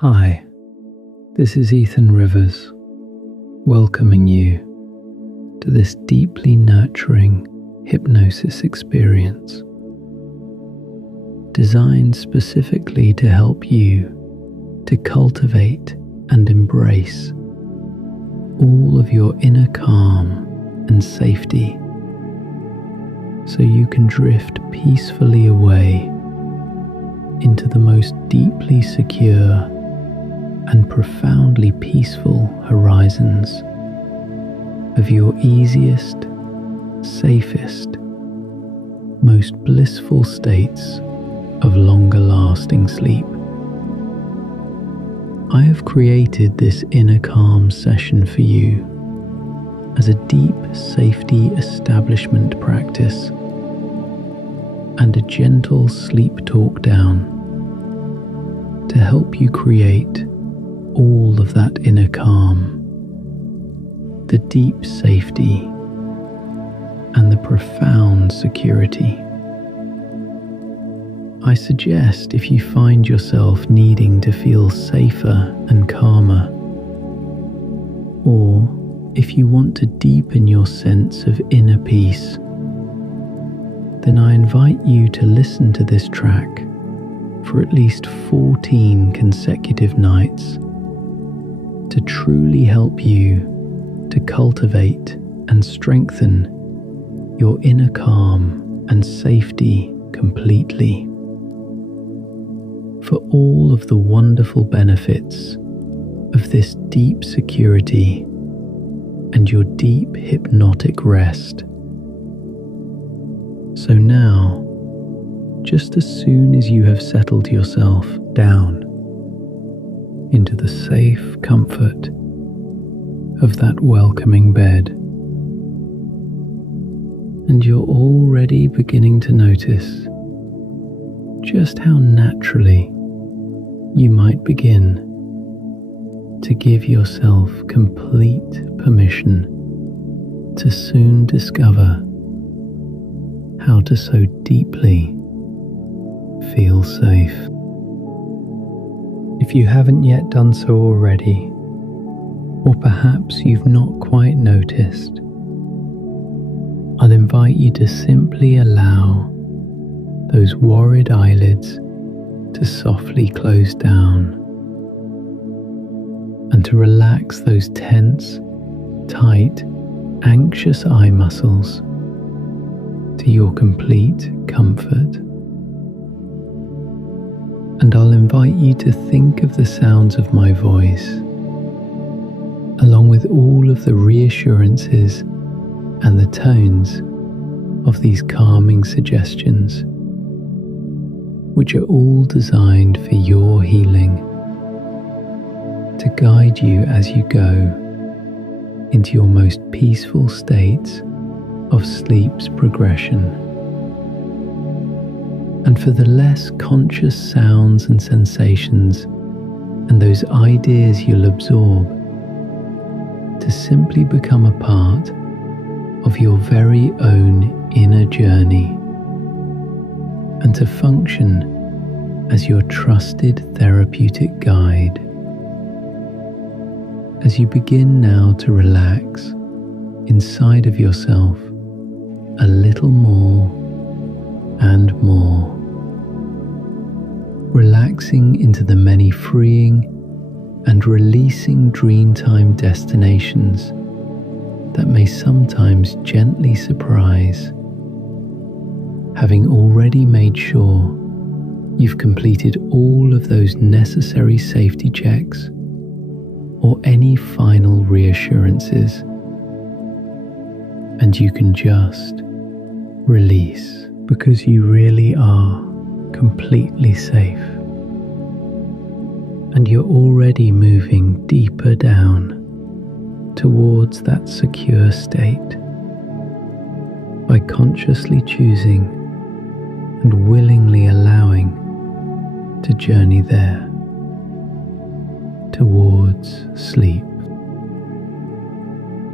Hi, this is Ethan Rivers, welcoming you to this deeply nurturing hypnosis experience, designed specifically to help you to cultivate and embrace all of your inner calm and safety, so you can drift peacefully away into the most deeply secure and profoundly peaceful horizons of your easiest, safest, most blissful states of longer lasting sleep. I have created this inner calm session for you as a deep safety establishment practice and a gentle sleep talk down to help you create all of that inner calm, the deep safety, and the profound security. I suggest if you find yourself needing to feel safer and calmer, or if you want to deepen your sense of inner peace, then I invite you to listen to this track for at least 14 consecutive nights to truly help you to cultivate and strengthen your inner calm and safety completely. For all of the wonderful benefits of this deep security and your deep hypnotic rest. So now, just as soon as you have settled yourself down into the safe comfort of that welcoming bed, and you're already beginning to notice just how naturally you might begin to give yourself complete permission to soon discover how to so deeply feel safe. If you haven't yet done so already, or perhaps you've not quite noticed, I'd invite you to simply allow those worried eyelids to softly close down and to relax those tense, tight, anxious eye muscles to your complete comfort. And I'll invite you to think of the sounds of my voice, along with all of the reassurances and the tones of these calming suggestions, which are all designed for your healing, to guide you as you go into your most peaceful states of sleep's progression. And for the less conscious sounds and sensations and those ideas you'll absorb, to simply become a part of your very own inner journey and to function as your trusted therapeutic guide. As you begin now to relax inside of yourself a little more and more, relaxing into the many freeing and releasing dreamtime destinations that may sometimes gently surprise, having already made sure you've completed all of those necessary safety checks or any final reassurances, and you can just release because you really are completely safe, and you're already moving deeper down towards that secure state by consciously choosing and willingly allowing to journey there towards sleep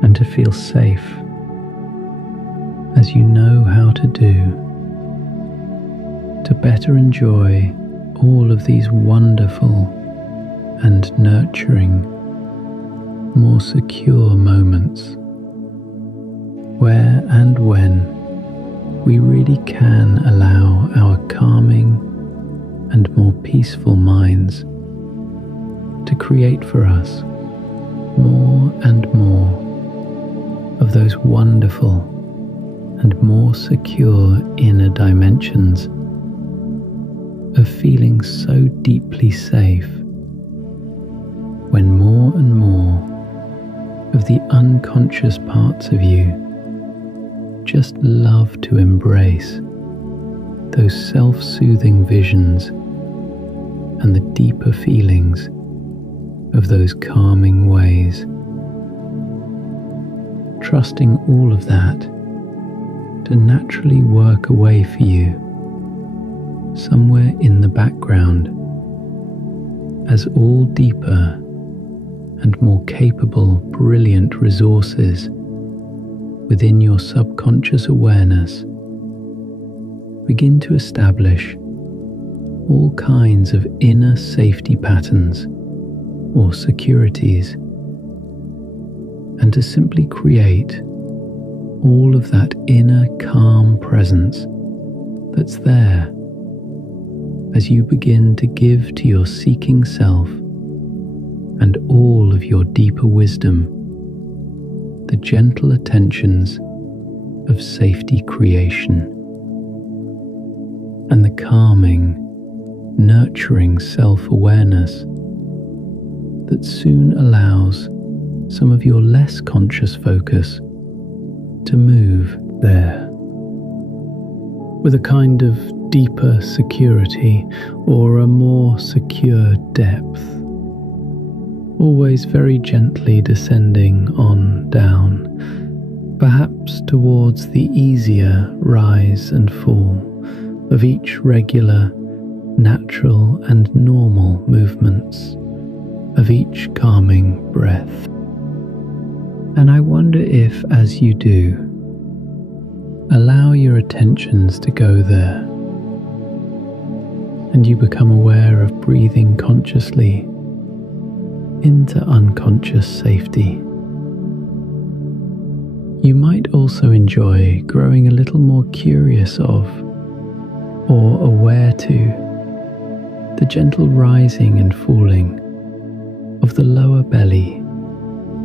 and to feel safe as you know how to do to better enjoy all of these wonderful and nurturing, more secure moments where and when we really can allow our calming and more peaceful minds to create for us more and more of those wonderful and more secure inner dimensions of feeling so deeply safe, when more and more of the unconscious parts of you just love to embrace those self-soothing visions and the deeper feelings of those calming ways, trusting all of that to naturally work away for you somewhere in the background as all deeper and more capable, brilliant resources within your subconscious awareness begin to establish all kinds of inner safety patterns or securities, and to simply create all of that inner calm presence that's there as you begin to give to your seeking self and all of your deeper wisdom the gentle attentions of safety creation and the calming, nurturing self-awareness that soon allows some of your less conscious focus to move there with a kind of deeper security or a more secure depth, always very gently descending on down, perhaps towards the easier rise and fall of each regular, natural and normal movements of each calming breath. And I wonder if, as you do, allow your attentions to go there, and you become aware of breathing consciously into unconscious safety. You might also enjoy growing a little more curious of, or aware to, the gentle rising and falling of the lower belly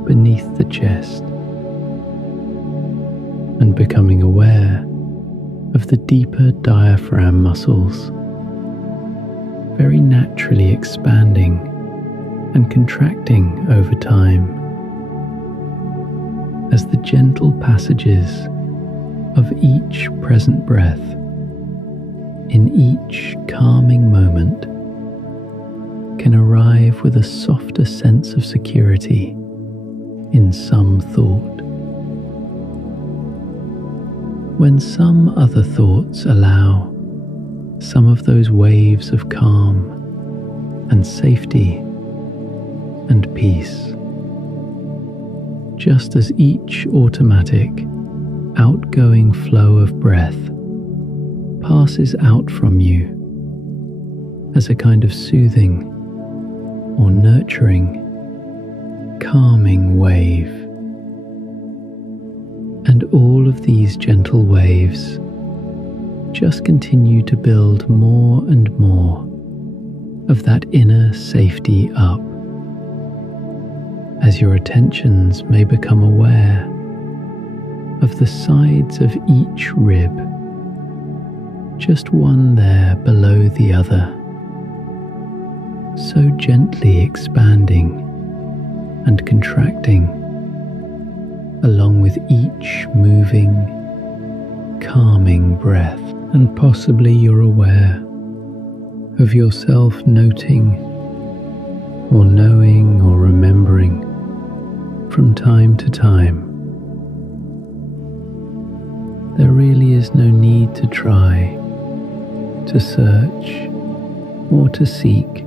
beneath the chest, and becoming aware of the deeper diaphragm muscles very naturally expanding and contracting over time as the gentle passages of each present breath in each calming moment can arrive with a softer sense of security in some thought. When some other thoughts allow some of those waves of calm and safety and peace, just as each automatic, outgoing flow of breath passes out from you as a kind of soothing or nurturing, calming wave. And all of these gentle waves just continue to build more and more of that inner safety up, as your attentions may become aware of the sides of each rib, just one there below the other, so gently expanding and contracting along with each moving, calming breath. And possibly you're aware of yourself noting or knowing or remembering from time to time. There really is no need to try to search or to seek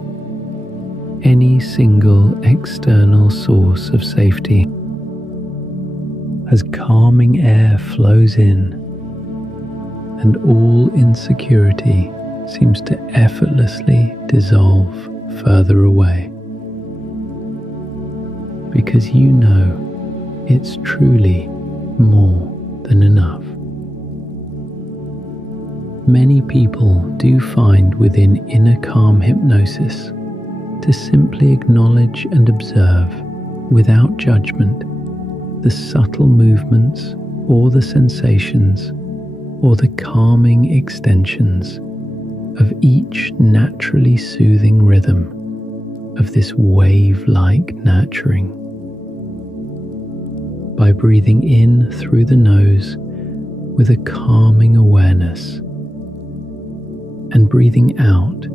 any single external source of safety. As calming air flows in and all insecurity seems to effortlessly dissolve further away. because you know it's truly more than enough. Many people do find within inner calm hypnosis to simply acknowledge and observe without judgment the subtle movements or the sensations or the calming extensions of each naturally soothing rhythm of this wave-like nurturing. By breathing in through the nose with a calming awareness and breathing out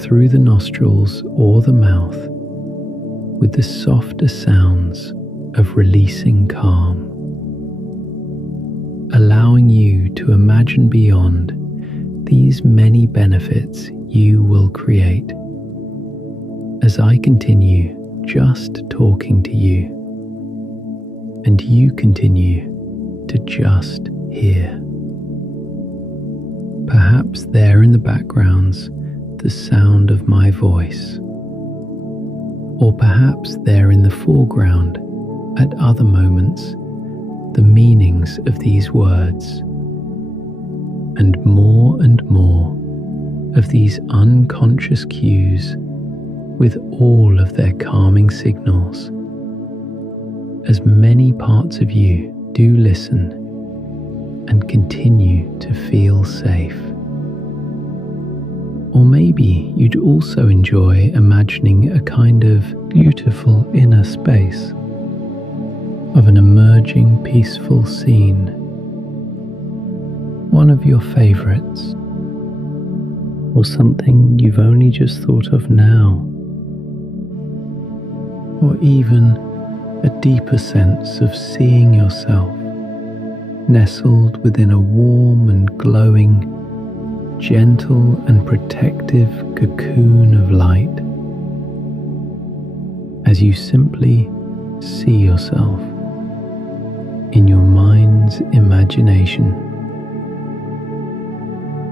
through the nostrils or the mouth with the softer sounds of releasing calm, allowing you to imagine beyond these many benefits you will create as I continue just talking to you and you continue to just hear. Perhaps there in the backgrounds the sound of my voice, or perhaps there in the foreground at other moments the meanings of these words, and more of these unconscious cues with all of their calming signals, as many parts of you do listen and continue to feel safe. Or maybe you'd also enjoy imagining a kind of beautiful inner space of an emerging peaceful scene, one of your favorites, or something you've only just thought of now, or even a deeper sense of seeing yourself nestled within a warm and glowing, gentle and protective cocoon of light, as you simply see yourself in your mind's imagination,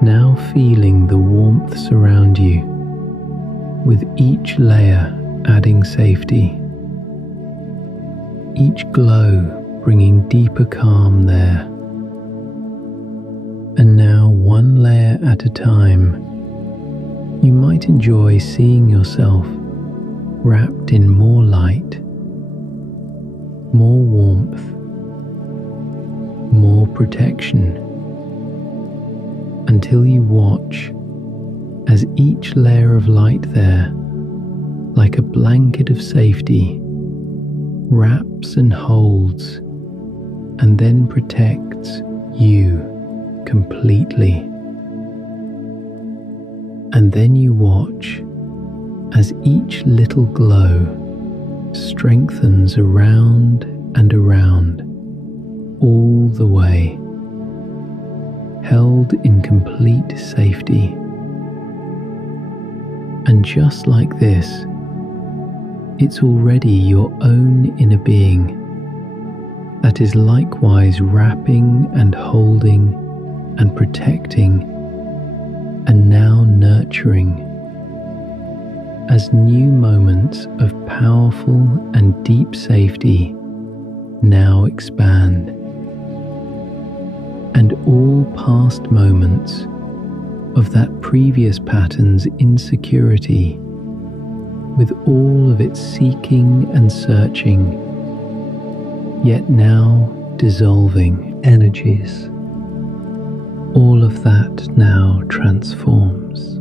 now feeling the warmth surround you, with each layer adding safety, each glow bringing deeper calm there. And now, one layer at a time, you might enjoy seeing yourself wrapped in more light, more warmth, more protection, until you watch as each layer of light there, like a blanket of safety, wraps and holds and then protects you completely. And then you watch as each little glow strengthens around and around, all the way, held in complete safety. And just like this, it's already your own inner being that is likewise wrapping and holding and protecting and now nurturing, as new moments of powerful and deep safety now expand, and all past moments of that previous pattern's insecurity, with all of its seeking and searching, yet now dissolving energies, all of that now transforms,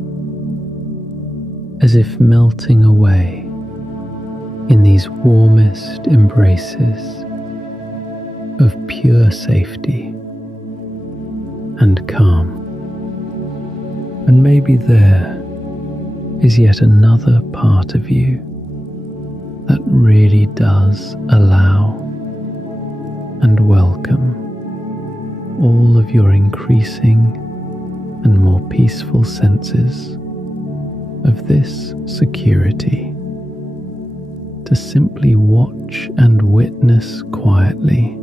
as if melting away in these warmest embraces of pure safety and calm. And maybe there is yet another part of you that really does allow and welcome all of your increasing and more peaceful senses of this security, to simply watch and witness quietly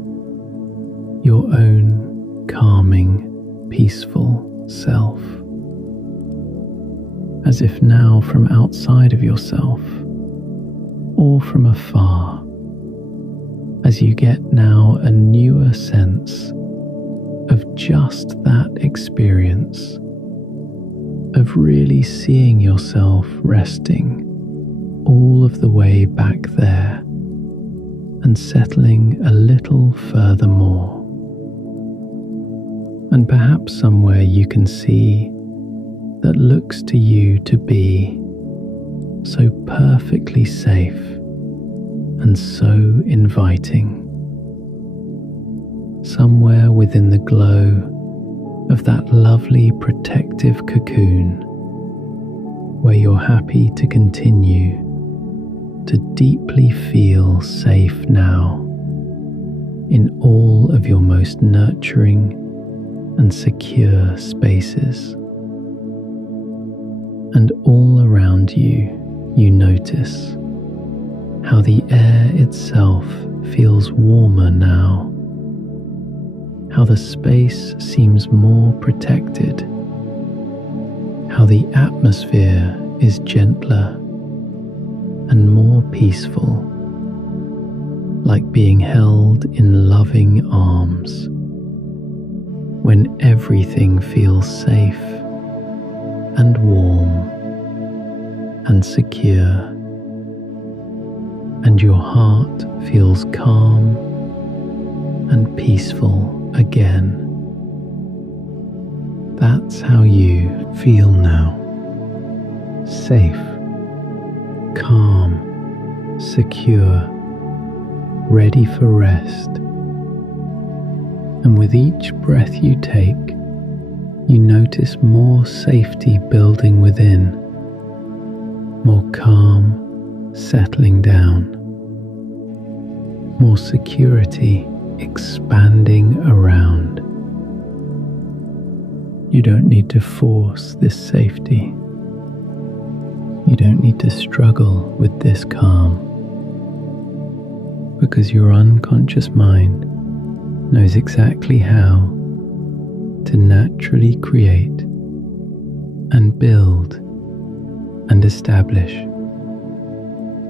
your own calming, peaceful self, as if now from outside of yourself or from afar as you get now a newer sense of just that experience of really seeing yourself resting all of the way back there and settling a little further more. And perhaps somewhere you can see that looks to you to be so perfectly safe and so inviting. Somewhere within the glow of that lovely protective cocoon where you're happy to continue to deeply feel safe now in all of your most nurturing and secure spaces. And all around you, you notice how the air itself feels warmer now, how the space seems more protected, how the atmosphere is gentler and more peaceful, like being held in loving arms, when everything feels safe and warm and secure, and your heart feels calm and peaceful again. That's how you feel now. Safe, calm, secure, ready for rest. And with each breath you take, you notice more safety building within, more calm settling down, more security expanding around. You don't need to force this safety. You don't need to struggle with this calm, because your unconscious mind knows exactly how to naturally create and build and establish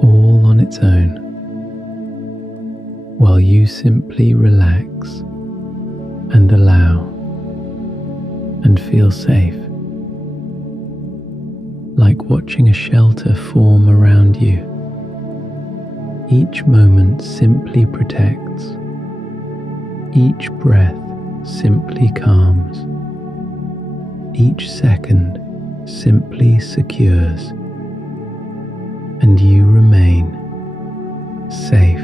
all on its own, while you simply relax and allow and feel safe, like watching a shelter form around you. Each moment simply protects, each breath simply calms, each second simply secures, and you remain safe,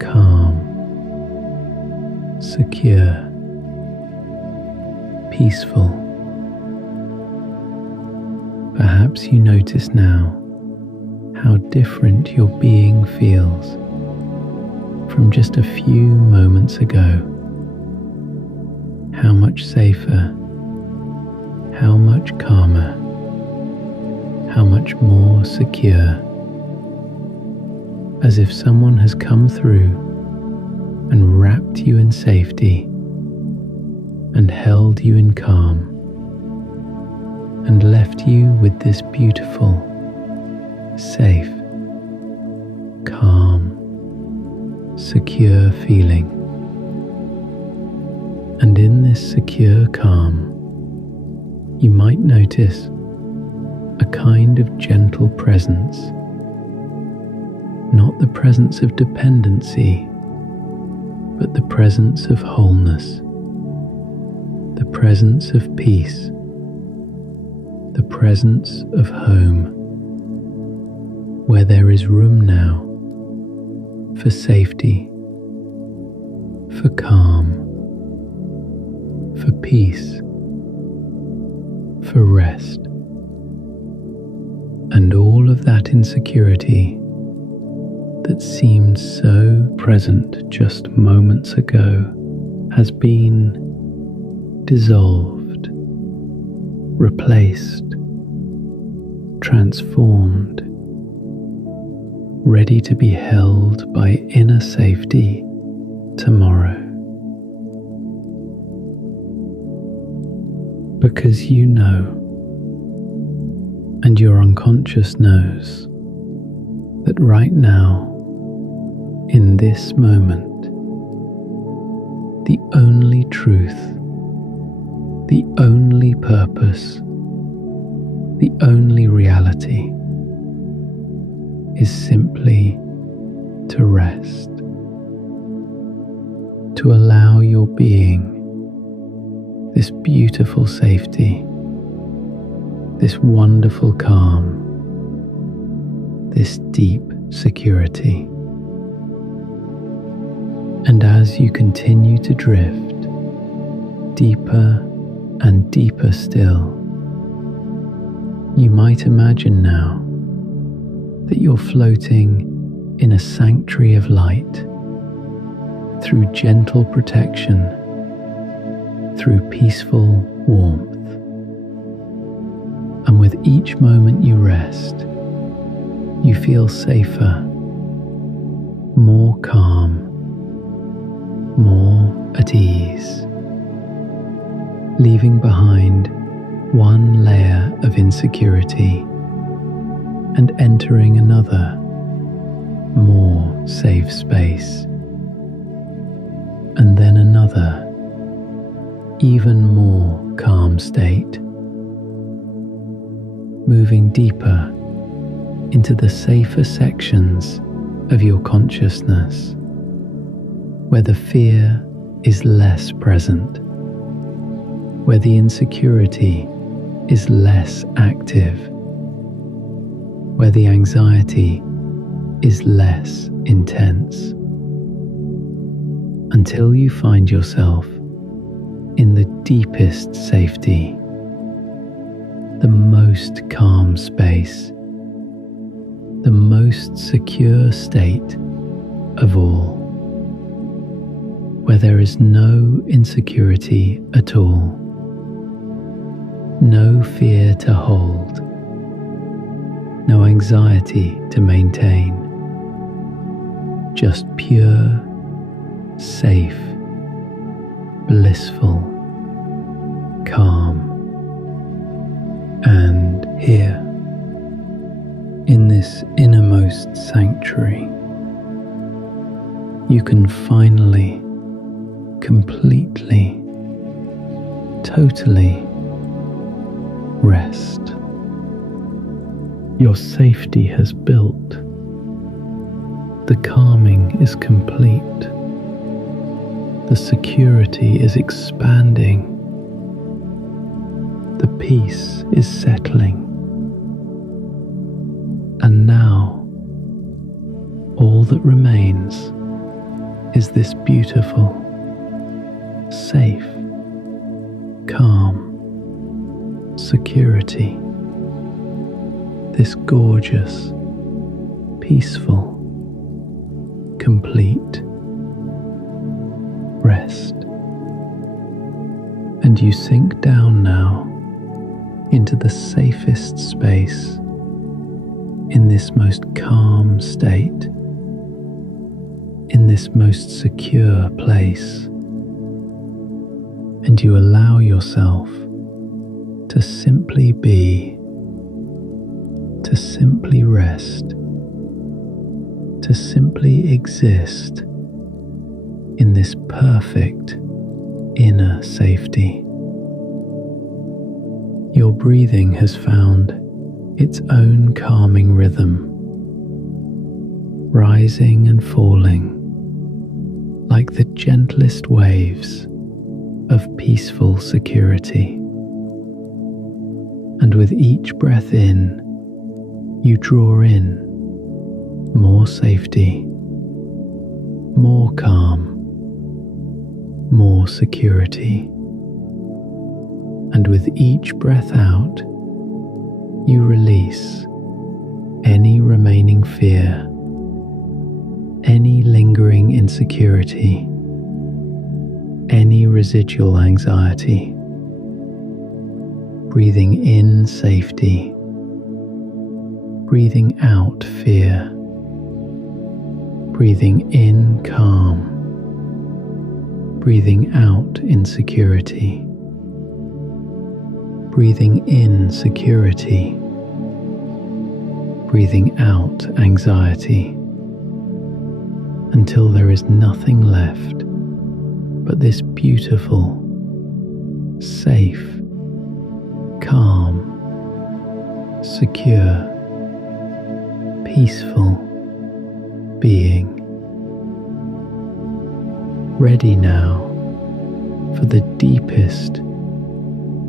calm, secure, peaceful. Perhaps you notice now how different your being feels from just a few moments ago. How much safer, how much calmer, how much more secure, as if someone has come through and wrapped you in safety and held you in calm and left you with this beautiful, safe, calm, secure feeling. And in this secure calm, you might notice a kind of gentle presence, not the presence of dependency, but the presence of wholeness, the presence of peace, the presence of home, where there is room now for safety, for calm, for peace, for rest. And all of that insecurity that seemed so present just moments ago has been dissolved, replaced, transformed, ready to be held by inner safety tomorrow. Because you know, and your unconscious knows, that right now in this moment, the only truth, the only purpose, the only reality is simply to rest, to allow your being this beautiful safety, this wonderful calm, this deep security. And as you continue to drift deeper and deeper still, you might imagine now that you're floating in a sanctuary of light, through gentle protection, through peaceful warmth. And with each moment you rest, you feel safer, more calm, more at ease, leaving behind one layer of insecurity and entering another, more safe space, and then another, even more calm state, moving deeper into the safer sections of your consciousness, where the fear is less present, where the insecurity is less active, where the anxiety is less intense, until you find yourself in the deepest safety, the most calm space, the most secure state of all, where there is no insecurity at all, no fear to hold, no anxiety to maintain, just pure, safe, blissful, calm. And here, in this innermost sanctuary, you can finally, completely, totally rest. Your safety has built. The calming is complete. The security is expanding. The peace is settling. And now, all that remains is this beautiful, safe, calm security. This gorgeous, peaceful, complete rest. And you sink down now into the safest space, in this most calm state, in this most secure place. And you allow yourself to simply be, to simply rest, to simply exist in this perfect inner safety. Your breathing has found its own calming rhythm, rising and falling like the gentlest waves of peaceful security. And with each breath in, you draw in more safety, more calm, more security. And with each breath out, you release any remaining fear, any lingering insecurity, any residual anxiety. Breathing in safety, breathing out fear, breathing in calm, breathing out insecurity, breathing in security, breathing out anxiety. until there is nothing left but this beautiful, safe, calm, secure, peaceful being. Ready now for the deepest,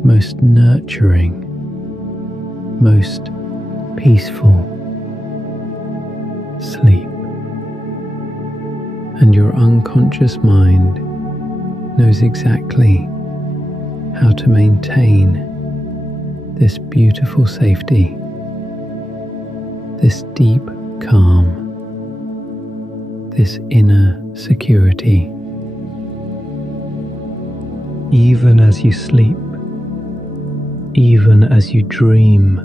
most nurturing, most peaceful sleep. And your unconscious mind knows exactly how to maintain this beautiful safety, this deep calm, this inner security. Even as you sleep, even as you dream,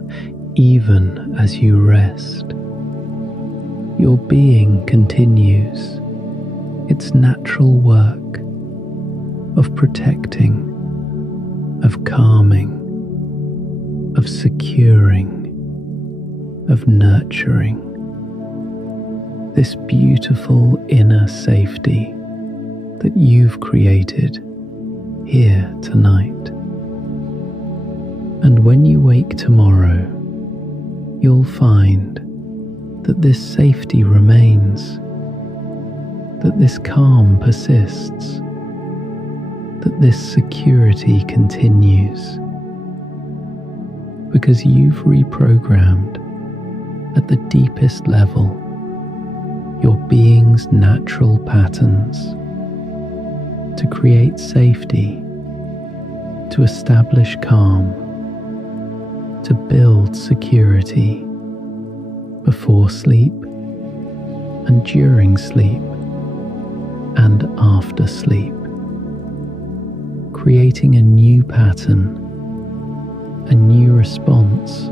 even as you rest, your being continues its natural work of protecting, of calming, of securing, of nurturing this beautiful inner safety that you've created here tonight. And when you wake tomorrow, you'll find that this safety remains, that this calm persists, that this security continues, because you've reprogrammed at the deepest level your being's natural patterns to create safety, to establish calm, to build security before sleep and during sleep and after sleep, creating a new pattern, a new response,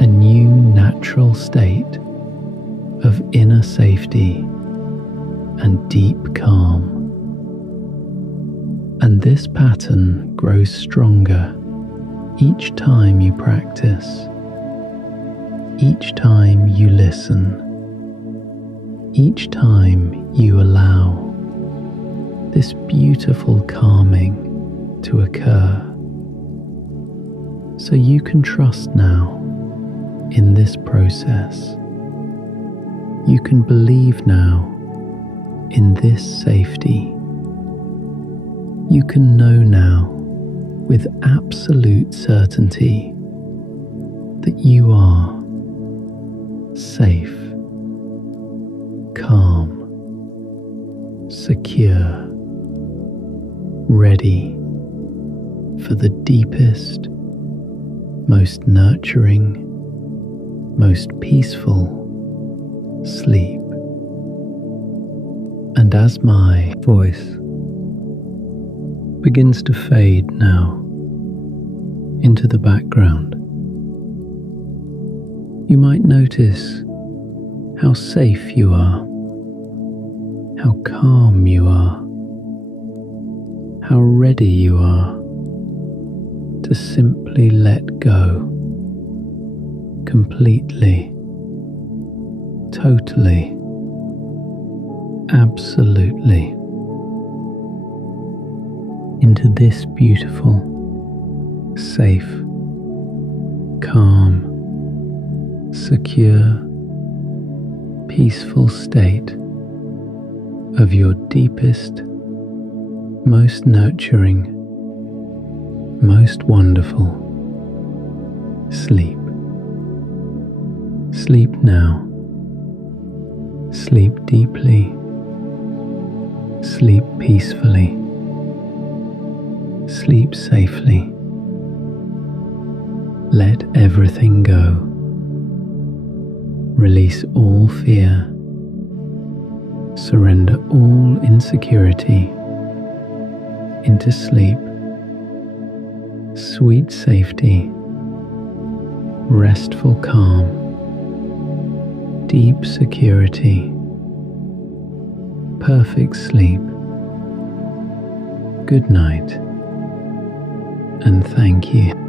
a new natural state of inner safety and deep calm. And this pattern grows stronger each time you practice, each time you listen, each time you allow this beautiful calming to occur. So you can trust now in this process. You can believe now in this safety. You can know now with absolute certainty that you are safe, calm, secure, ready for the deepest, most nurturing, most peaceful sleep. And as my voice begins to fade now into the background, you might notice how safe you are, how calm you are, how ready you are to simply let go completely, totally, absolutely into this beautiful, safe, calm, secure, peaceful state of your deepest, most nurturing, most wonderful sleep. Sleep now. Sleep deeply. Sleep peacefully. Sleep safely. Let everything go. Release all fear. Surrender all insecurity into sleep, sweet safety, restful calm, deep security, perfect sleep. Good night, and thank you.